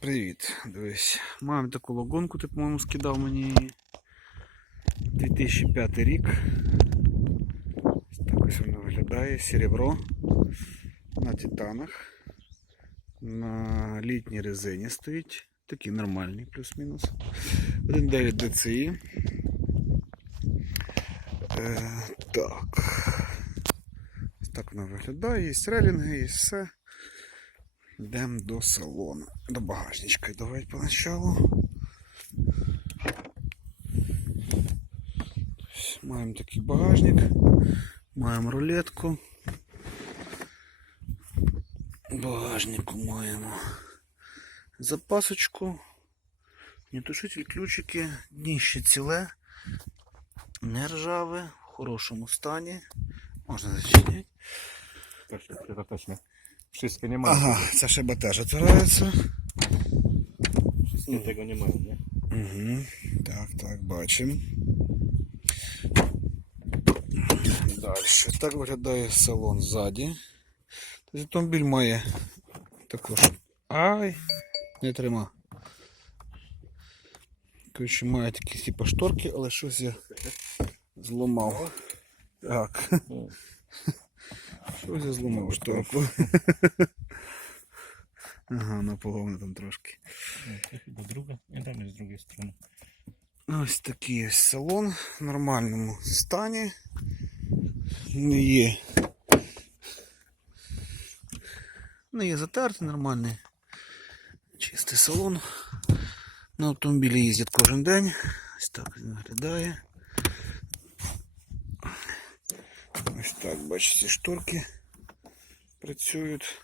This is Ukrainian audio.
Привіт, дивись. Маємо таку лагунку, ти, по-моєму, скидав мені 2005 рік. Так ось воно виглядає. Серебро на титанах. На літній резині стоїть. Такий нормальний, плюс-мінус. 1.9 DCI. Е, так. Ось так воно виглядає. Є релінги, є все. Йдемо до салону. До багажничка. Давай поначалу. Маємо такий багажник. Маємо рулетку. Багажнику маємо запасочку. Нетушитель, ключики, дніще ціле, не ржаве, в хорошому стані. Можна зачиняти. Точно, точно. Wszystkie nie. Ага, ця шиба теж отирається. Wszystkie tego nie mają, nie? Угу. Так, так, бачимо. Далі. Так виглядає салон ззаді. Тобто автомобіль має також. Ай! Не трима. Коротше, має такі типу шторки, але щось я зламав. Так. Щось я зламав шторку. Ага, напугав там трошки. To chyba druga. Nie, tam jest z drugiej strony. Ось такий ось салон в нормальному стані. Не є. Не є затертий нормальний. Чистий салон. На автомобілі їздять кожен день. Ось так він виглядає. Ось так, бачите, шторки працюють.